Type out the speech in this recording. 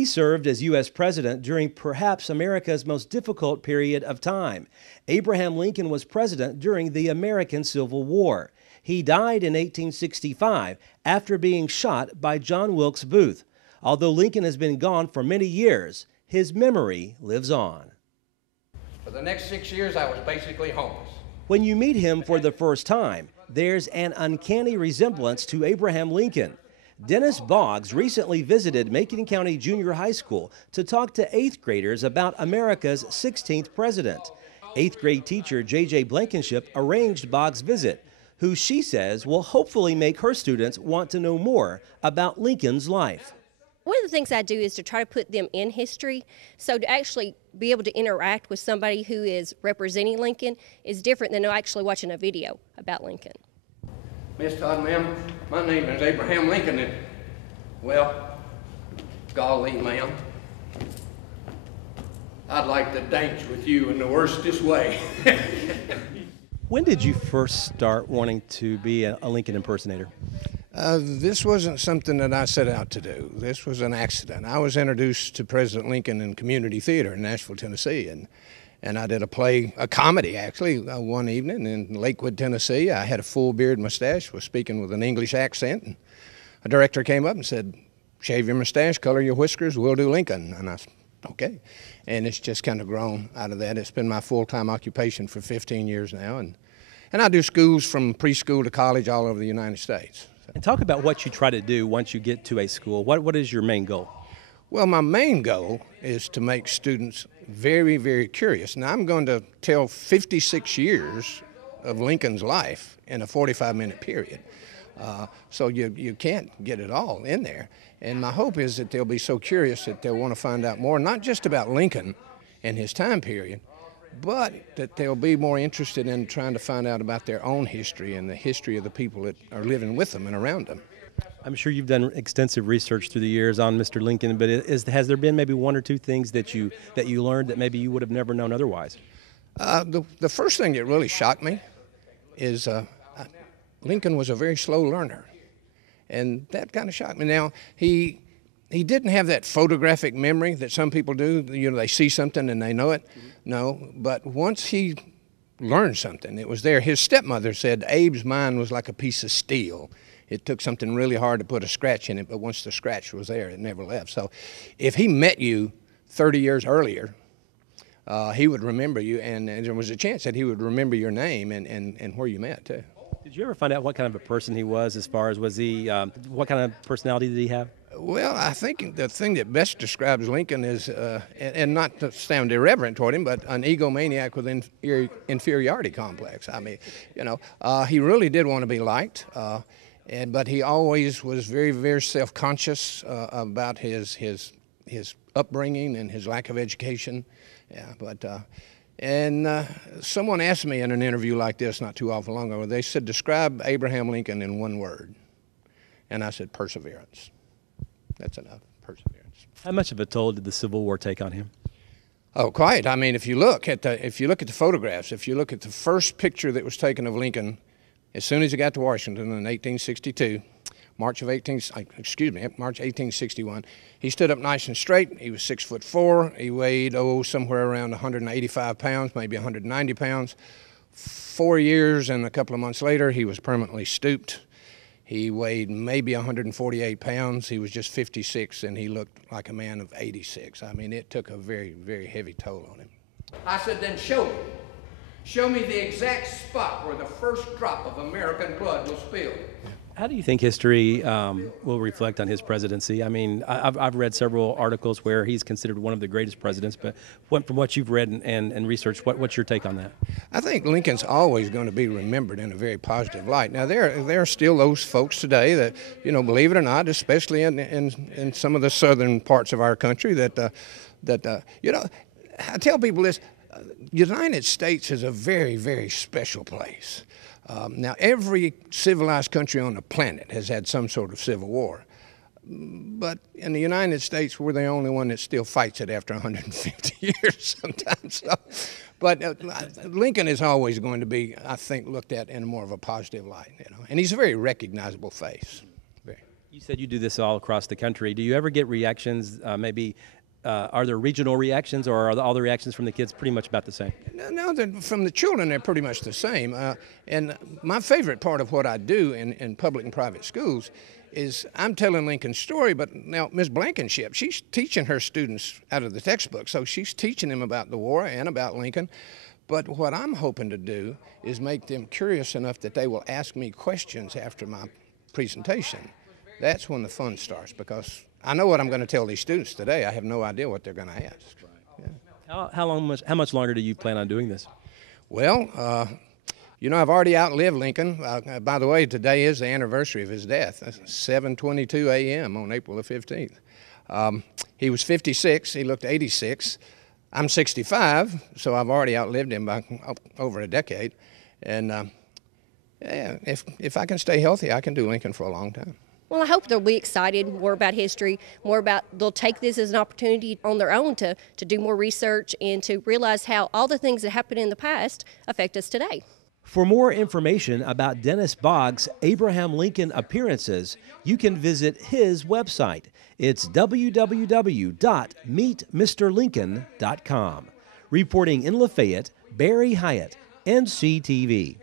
He served as U.S. President during perhaps America's most difficult period of time. Abraham Lincoln was president during the American Civil War. He died in 1865 after being shot by John Wilkes Booth. Although Lincoln has been gone for many years, his memory lives on. For the next 6 years, I was basically homeless. When you meet him for the first time, there's an uncanny resemblance to Abraham Lincoln. Dennis Boggs recently visited Macon County Junior High School to talk to 8th graders about America's 16th president. 8th grade teacher J.J. Blankenship arranged Boggs' visit, who she says will hopefully make her students want to know more about Lincoln's life. One of the things I do is to try to put them in history, so to actually be able to interact with somebody who is representing Lincoln is different than actually watching a video about Lincoln. Miss Todd, ma'am, my name is Abraham Lincoln, and, well, golly, ma'am, I'd like to dance with you in the worstest way. When did you first start wanting to be a Lincoln impersonator? This wasn't something that I set out to do. This was an accident. I was introduced to President Lincoln in community theater in Nashville, Tennessee, and I did a play, a comedy actually, one evening in Lakewood, Tennessee. I had a full beard mustache, was speaking with an English accent, and a director came up and said, "Shave your mustache, color your whiskers, we'll do Lincoln." And I said, okay. And it's just kind of grown out of that. It's been my full-time occupation for 15 years now, and I do schools from preschool to college all over the United States. And talk about what you try to do once you get to a school. What is your main goal? Well, my main goal is to make students very, very curious. Now, I'm going to tell 56 years of Lincoln's life in a 45-minute period. So you can't get it all in there. And my hope is that they'll be so curious that they'll want to find out more, not just about Lincoln and his time period, but that they'll be more interested in trying to find out about their own history and the history of the people that are living with them and around them. I'm sure you've done extensive research through the years on Mr. Lincoln, but has there been maybe one or two things that you learned that maybe you would have never known otherwise? The first thing that really shocked me is Lincoln was a very slow learner, and that kind of shocked me. Now, he didn't have that photographic memory that some people do. You know, they see something and they know it. No, but once he learned something, it was there. His stepmother said Abe's mind was like a piece of steel. It took something really hard to put a scratch in it, but once the scratch was there, it never left. So if he met you 30 years earlier, he would remember you, and there was a chance that he would remember your name and where you met, too. Did you ever find out what kind of a person he was, as far as was he, what kind of personality did he have? Well, I think the thing that best describes Lincoln is, and not to sound irreverent toward him, but an egomaniac with an inferiority complex. I mean, you know, he really did want to be liked, but he always was very, very self-conscious about his upbringing and his lack of education. Yeah, but someone asked me in an interview like this not too awful long ago, they said, describe Abraham Lincoln in one word. And I said, perseverance. That's enough, perseverance. How much of a toll did the Civil War take on him? Oh, quite. I mean, if you look at the photographs, if you look at the first picture that was taken of Lincoln as soon as he got to Washington in 1862, March 1861, he stood up nice and straight. He was 6'4". He weighed, somewhere around 185 pounds, maybe 190 pounds. 4 years and a couple of months later, he was permanently stooped. He weighed maybe 148 pounds. He was just 56, and he looked like a man of 86. I mean, it took a very, very heavy toll on him. I said, then show me. Show me the exact spot where the first drop of American blood was spilled. How do you think history will reflect on his presidency? I mean, I've read several articles where he's considered one of the greatest presidents, but from what you've read and researched, what's your take on that? I think Lincoln's always going to be remembered in a very positive light. Now, there are still those folks today that, you know, believe it or not, especially in some of the southern parts of our country, that you know, I tell people this, United States is a very, very special place. Now, every civilized country on the planet has had some sort of civil war. But in the United States, we're the only one that still fights it after 150 years sometimes. So, but Lincoln is always going to be, I think, looked at in more of a positive light. You know? And he's a very recognizable face. Very. You said you do this all across the country. Do you ever get reactions, are there regional reactions, or are all the reactions from the kids pretty much about the same? No, from the children, they're pretty much the same. And my favorite part of what I do in public and private schools is I'm telling Lincoln's story, but now Ms. Blankenship, she's teaching her students out of the textbook, so she's teaching them about the war and about Lincoln. But what I'm hoping to do is make them curious enough that they will ask me questions after my presentation. That's when the fun starts, because I know what I'm going to tell these students today. I have no idea what they're going to ask. Yeah. How much longer do you plan on doing this? Well, you know, I've already outlived Lincoln. By the way, today is the anniversary of his death. That's 7:22 a.m. on April the 15th. He was 56. He looked 86. I'm 65, so I've already outlived him by over a decade. And yeah, if I can stay healthy, I can do Lincoln for a long time. Well, I hope they'll be excited more about history, they'll take this as an opportunity on their own to do more research and to realize how all the things that happened in the past affect us today. For more information about Dennis Boggs' Abraham Lincoln appearances, you can visit his website. It's www.meetmrlincoln.com. Reporting in Lafayette, Barry Hyatt, NCTV.